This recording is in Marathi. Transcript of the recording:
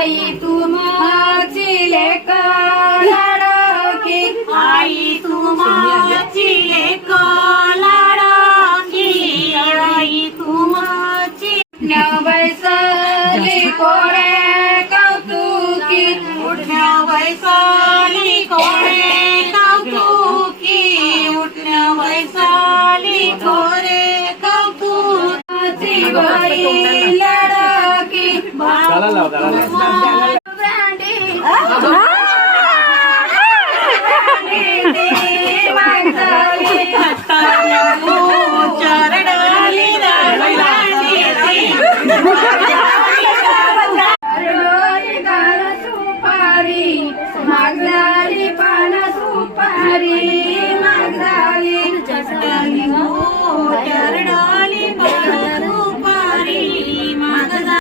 आई तुमची लेक लाडकी आई तुमची लेक लाडकी आई तुमची वैसली कोणे कौतुकी उठण्या वैसाली कोरे कौतुकी उठण्या वैसाली कोरे कौतुकी बाई लडकी त्याला लाव, त्याला लाव.